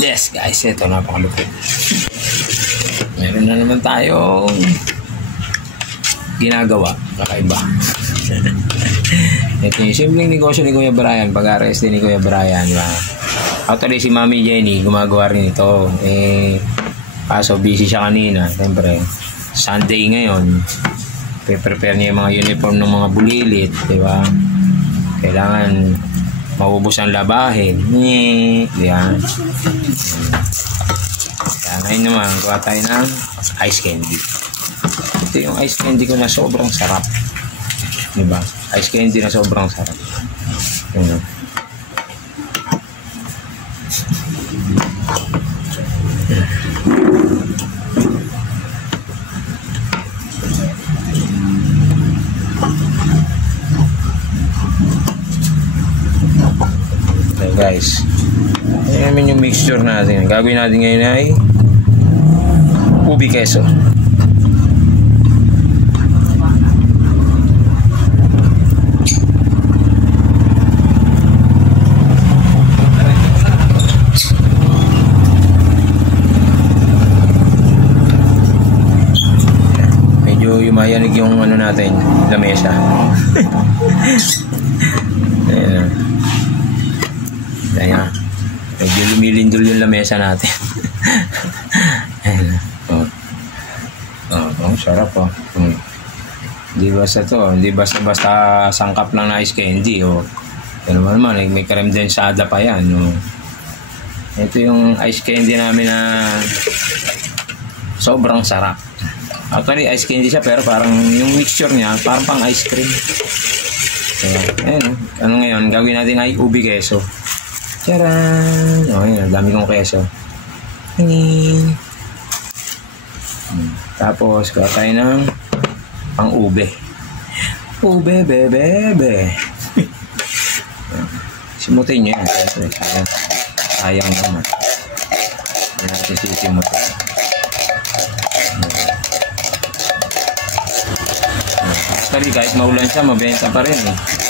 Yes guys, ito napakalupit. Meron na naman tayong ginagawa, kakaiba. Ito yung simpleng negosyo ni Kuya Brian, pag-arrest ni Kuya Brian. Actually si Mami Jenny gumagawa rin ito. Kaso busy siya kanina. Siyempre, Sunday ngayon. Prepare niya yung mga uniform ng mga bulilit, di ba? Kailangan maubos ang labahin. Yan. Kaya ngayon naman, kuha tayo ng ice candy. Ito yung ice candy ko na sobrang sarap. Diba? Ice candy na sobrang sarap. Yan. Guys, ayan namin yung mixture natin. Gagawin natin ngayon ay ubi keso. Medyo yumayanig yung ano natin, lamesa. Ayan. Kaya medyo lumilindol yung lamesa natin. Sarap oh. Hindi basta to, hindi basta sangkap lang na ice candy oh. Yan naman, may creme densada pa yan oh. Ito yung ice candy namin na sobrang sarap. Actually ice candy siya pero parang yung mixture niya parang pang ice cream. Ayun, ano ngayon, gagawin natin ay ubi keso. Charan! O, yun, dami kong keso. Tapos, kuha tayo ng pang-ube. Ube, bebe. Simutin nyo yan. Sayang naman. Hindi natin sisimutin. Actually, kahit maulan siya, mabenta pa rin.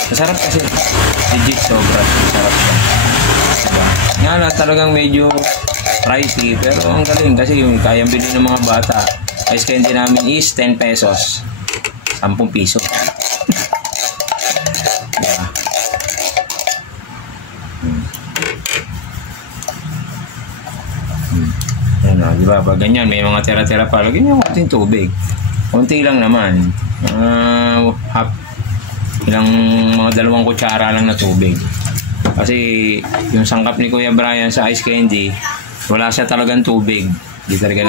Masarap kasi. Legit, sobra. Masarap siya. Diba? Nga lang talagang medyo pricey pero ang galing kasi kayang bili ng mga bata. Ice candy namin is 10 pesos 10 piso. Diba? Yan o, diba? Pag ganyan may mga tira-tira pa, lagyan nyo konting tubig, konti lang naman, ilang mga 2 kutsara lang na tubig. Kasi yung sangkap ni Kuya Brian sa ice candy, wala siya talagang tubig. Hindi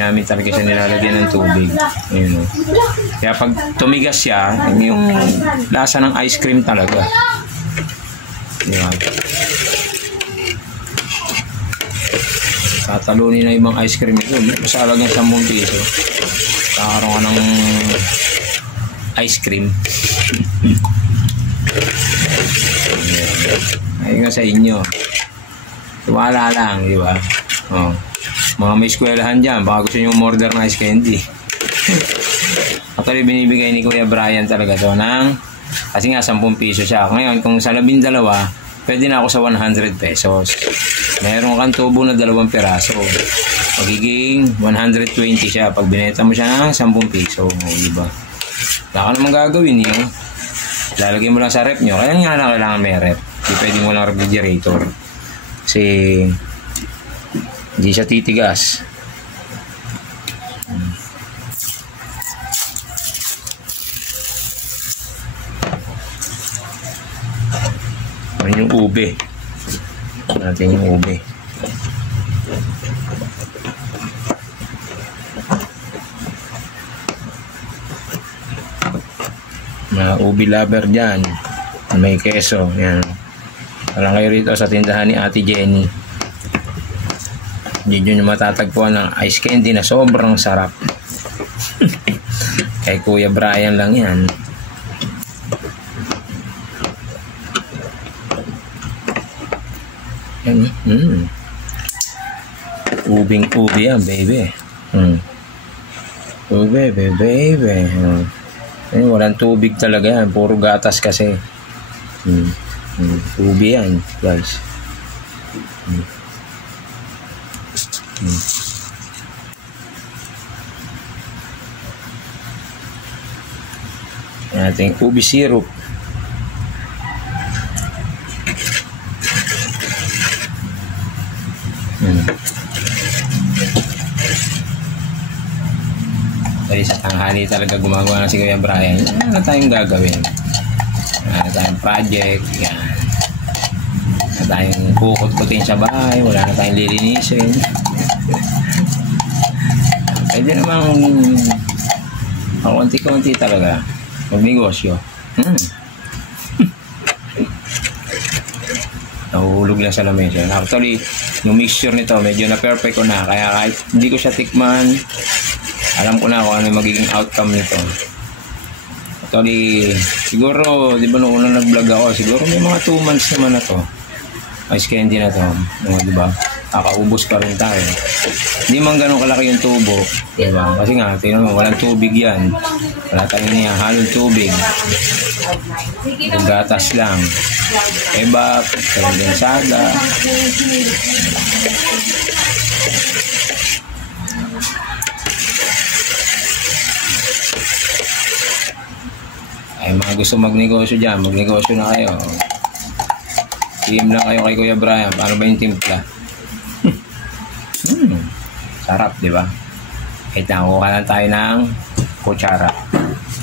namin talaga siya nilalagyan ng tubig. Ayun, oh. Kaya pag tumigas siya, yung lasa ng ice cream talaga. Diba? Tatalunin na ibang ice cream ito. Sa halagang 10 piso. Kakaroon ka ng ice cream. Ayun nga sa inyo. Tuwala lang, di ba? Oh. Mga may eskwelahan dyan, baka gusto nyo umorder ng ice candy. Actually, binibigay ni Kuya Brian talaga to ng, kasi nga 10 piso siya. Ngayon, kung sa 12, pwede na ako sa 100 pesos. Meron kang tubo na 2 piraso. Magiging 120 siya pag binenta mo siya ng 10 piso. Di ba? Wala ka naman gagawin yun. Lalagay mo lang sa rep nyo. Kaya nga na kailangan may rep. Hindi pwede mo lang refrigerator. Kasi hindi siya titigas. Ano yung ube? Natin yung ube. Mga ubi lover dyan, may keso, yan. Walang kayo rito sa tindahan ni Ate Jenny. Hindi nyo matatagpuan ng ice candy na sobrang sarap. Kay Kuya Brian lang yan. Ubing-ubi yan, baby. Ube, baby. Walang tubig talaga yan. Puro gatas kasi. Ubi yan, guys. Ating ubi syrup. Dahil sa tanghali talaga gumagawa na si Kuya Brian. Ano tayong gagawin? Ano tayong project? Yan. Ano tayong kukot-kutin sa bahay? Wala na tayong lilinisin. Pwede namang konti-konti talaga magnegosyo. Nahuhulog lang sa lamesa. Actually, yung mixture nito medyo na perfect ko na. Kaya kahit hindi ko siya tikman, alam ko na kung ano yung magiging outcome nito. Actually, siguro, di ba nung unang nag-vlog ako, siguro may mga 2 months naman na to. Ice candy na to. Di ba? Kakaubos pa rin tayo. Hindi man ganun kalaki yung tubo. Di ba? Kasi nga, tingnan mo, walang tubig yan. Wala tayong niya, halong tubig. Yung gatas lang. Ebak, kondensada. Ay, mga gusto magnegosyo dyan, magnegosyo na kayo. PM lang kayo kay Kuya Brian. Paano ba yung timpla? Sarap, di ba? Kahit nakuha lang tayo ng kutsara.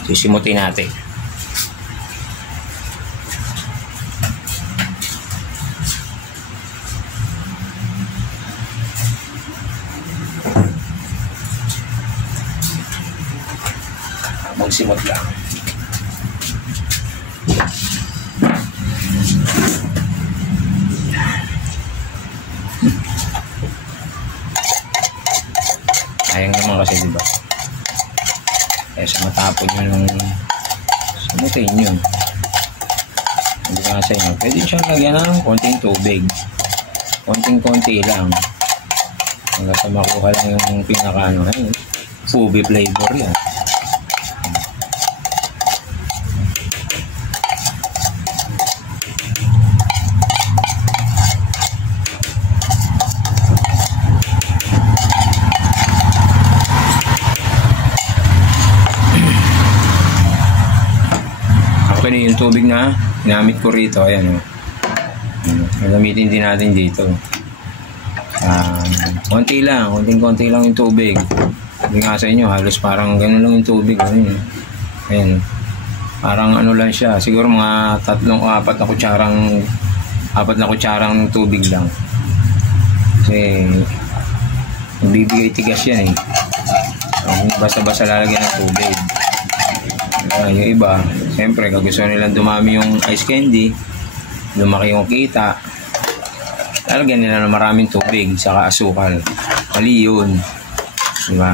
Sisimutin natin. Magsimot lang. Sayang naman kasi, diba? Kaya sa matapon nyo nung samutin nyo. Hindi nga sa inyo. Pwede siyang lagyan ng konting tubig. Konting-konti lang. Hanggang sa makuha lang yung pinaka-ano. Ubi flavor yan. Actually, yung tubig na ginamit ko rito, ayan o. Gagamitin din natin dito. Konti lang, konting-konti lang yung tubig. Hindi nga sa inyo, halos parang gano'n lang yung tubig. Ayan. Parang ano lang siya, siguro mga 3-4 na kutsarang tubig lang. Kasi, nagbibigay tigas yan eh. Basta-basta lalagyan ng tubig. Yung iba, siyempre, kagusto nilang dumami yung ice candy, lumaki yung kita, lalagyan nila ng maraming tubig, saka asukal. Mali yun. Diba?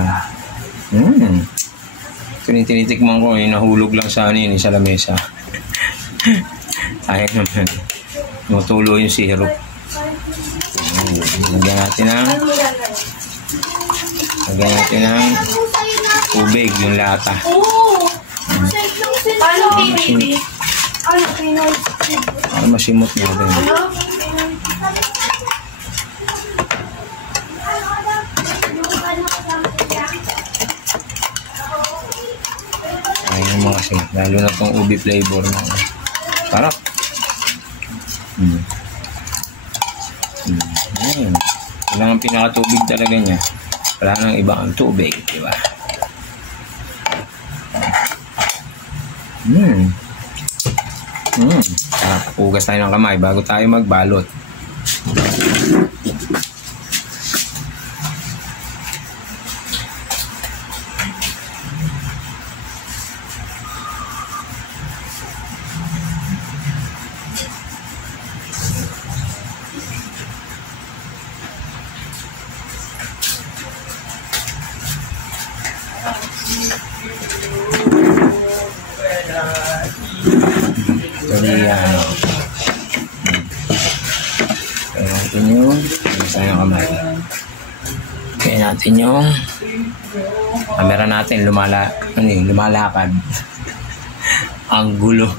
Tinitikman ko, yung nahulog lang sa sa lamesa. Sayang naman. Nutulo yung syrup. Lagyan natin ng tubig, yung lata. Paano baby? Para masimot natin. Ayun mo kasi, lalo na itong ubi flavor na sarap. Ayun. Yun lang ang pinakatubig talaga niya. Wala nang ibang tubig, di ba? Ugas tayo ng kamay bago tayo magbalot. Jadi kaya natin yung sayang kamay. Kaya natin yung camera natin lumalakad. Ang gulo.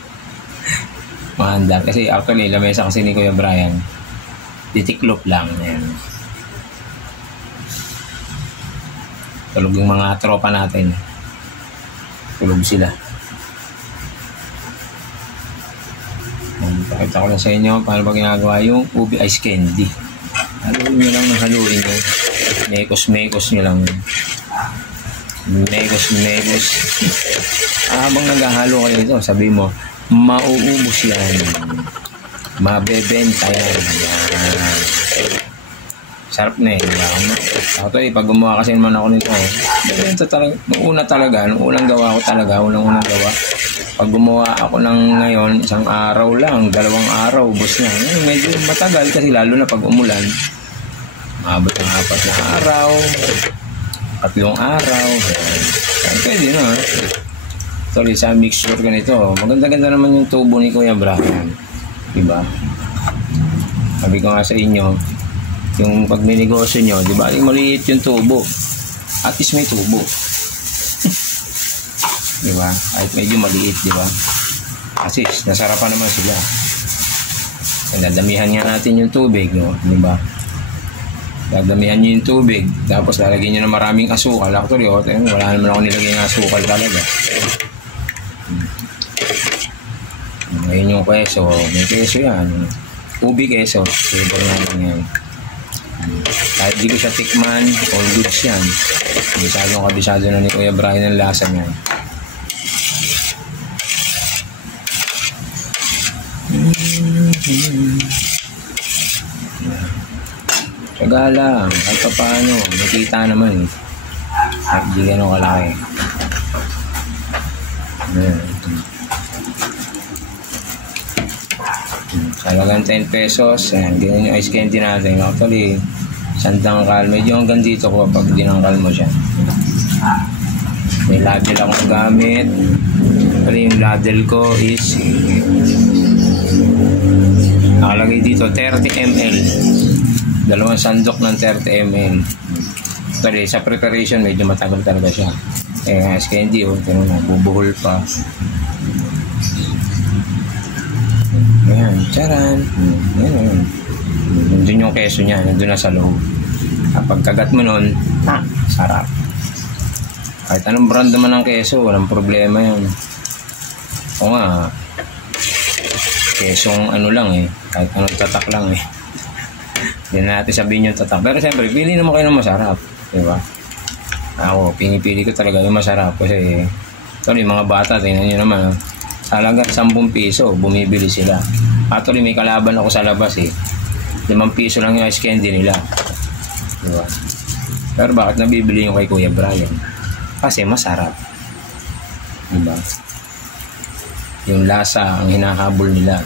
Maandar. Kasi actually lamesa kasi ni Kuya Brian. Titiklop lang. Ayan. Tulog yung mga tropa natin. Tulog sila. Pakita ko lang sa inyo paano ba ginagawa yung ubi ice candy. Haluin nyo lang ng haluin nyo. Mekos nyo lang. Mekos. Habang naghahalo kayo ito, sabi mo, mauubos yan. Mabebenta yan. Yan. Sarap na eh. Ako pag gumawa kasi naman ako nito, nung unang gawa ko talaga, unang gawa. Pag gumawa ako ng ngayon, isang araw lang, 2 araw, ubos na. Medyo matagal kasi lalo na pag umulan. Maabot ng 4 na araw, 3 araw. Pwede na. Sorry, sa mixture ko nito. Maganda-ganda naman yung tubo ni Kuya Brian. Diba? Sabi ko nga sa inyo, yung pag may negosyo nyo, diba? Yung maliit yung tubo. At least may tubo. Diba? Kahit medyo maliit, diba? Kasi nasarapan naman sila. Dadamihan nga natin yung tubig, no? Diba? Dadamihan nyo yung tubig. Tapos lalagyan nyo na maraming asukal. Actually, wala naman ako nilagay ng asukal talaga. Ngayon yung keso. May keso yan. Ubi keso. Flavor naman yan. Kahit di ko siya tikman, all goods yan. Kabisado na ni Kuya Brian ang lasa niya. Tsaga lang, kahit pa paano, nakita naman eh. At di gano'ng kalaki. Talagang 10 pesos, ayan, ganyan yung ice candy natin. Actually, sandangkal, medyo hanggang dito ko pag dinangkal mo siya. May ladle akong gamit. Actually, yung ladle ko is nakalagay dito 30 ml. 2 sandok ng 30 ml. Actually, sa preparation medyo matagal talaga siya. Ice candy, bubuhol pa. Ayan, charan. Ayan. Nandun yung keso niya, nandun na sa loob. Kapag kagat mo nun, sarap. Kahit anong brand naman ng keso, walang problema yun. O nga, kesong ano lang eh, kahit anong tatak lang eh. Hindi na natin sabihin yung tatak. Pero siyempre, pili naman kayo ng masarap. Diba? Ako, pinipili ko talaga yung masarap. Kasi, yung mga bata, tingnan nyo naman, talagang 10 piso, bumibili sila. Actually, may kalaban ako sa labas eh. 5 piso lang yung ice candy nila. Diba? Pero bakit nabibili yung kay Kuya Brian? Kasi masarap. Diba? Yung lasa ang hinahabol nila.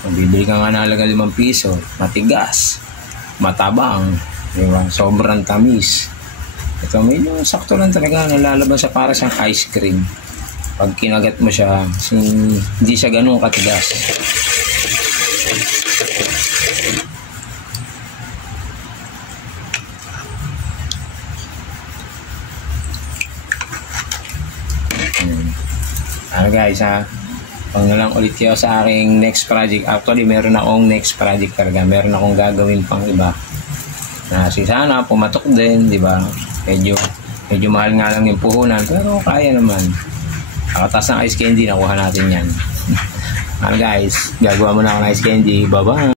Kung bibili ka nga na halaga 5 piso, matigas, matabang, diba? Sobrang tamis. Ito medyo sakto lang talaga, nalalabas sa para siyang ice cream. Pag kinagat mo siya, hindi siya ganun katigas. Ano guys ha, pag na lang ulit kayo sa aking next project. Actually meron akong next project talaga, meron akong gagawin pang iba na sana pumatok din, di ba? Medyo mahal nga lang yung puhunan, pero kaya naman. Nakatas ng ice candy, nakuha natin yan. Ano guys, gagawa muna ako ng ice candy. Bye bye.